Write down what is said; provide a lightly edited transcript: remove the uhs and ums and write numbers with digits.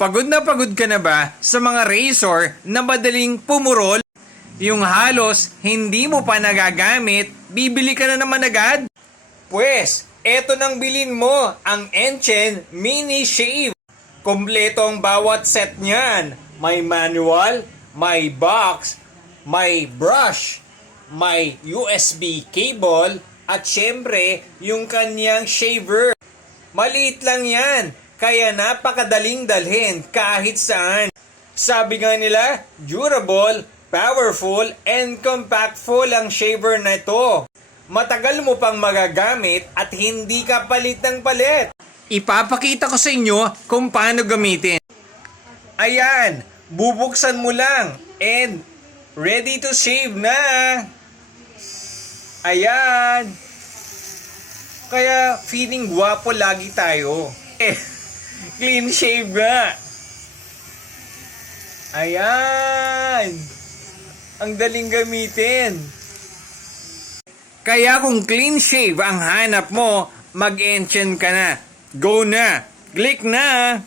Pagod ka na ba sa mga razor na madaling pumurol? Yung halos hindi mo pa nagagamit, bibili ka na naman agad? Pwes, eto nang bilin mo, ang Enchen Mini Shave. Kompleto ang bawat set niyan. May manual, may box, may brush, may USB cable, at syempre, yung kanyang shaver. Maliit lang yan, kaya napakadaling dalhin kahit saan. Sabi nga nila, durable, powerful, and compactful ang shaver na ito. Matagal mo pang magagamit at hindi ka palit ng palit. Ipapakita ko sa inyo kung paano gamitin. Ayan, bubuksan mo lang and ready to shave na. Ayan. Kaya feeling gwapo lagi tayo. Clean shave nga. Ayan. Ang daling gamitin. Kaya kung clean shave ang hanap mo, mag-Enchen ka na. Go na. Click na.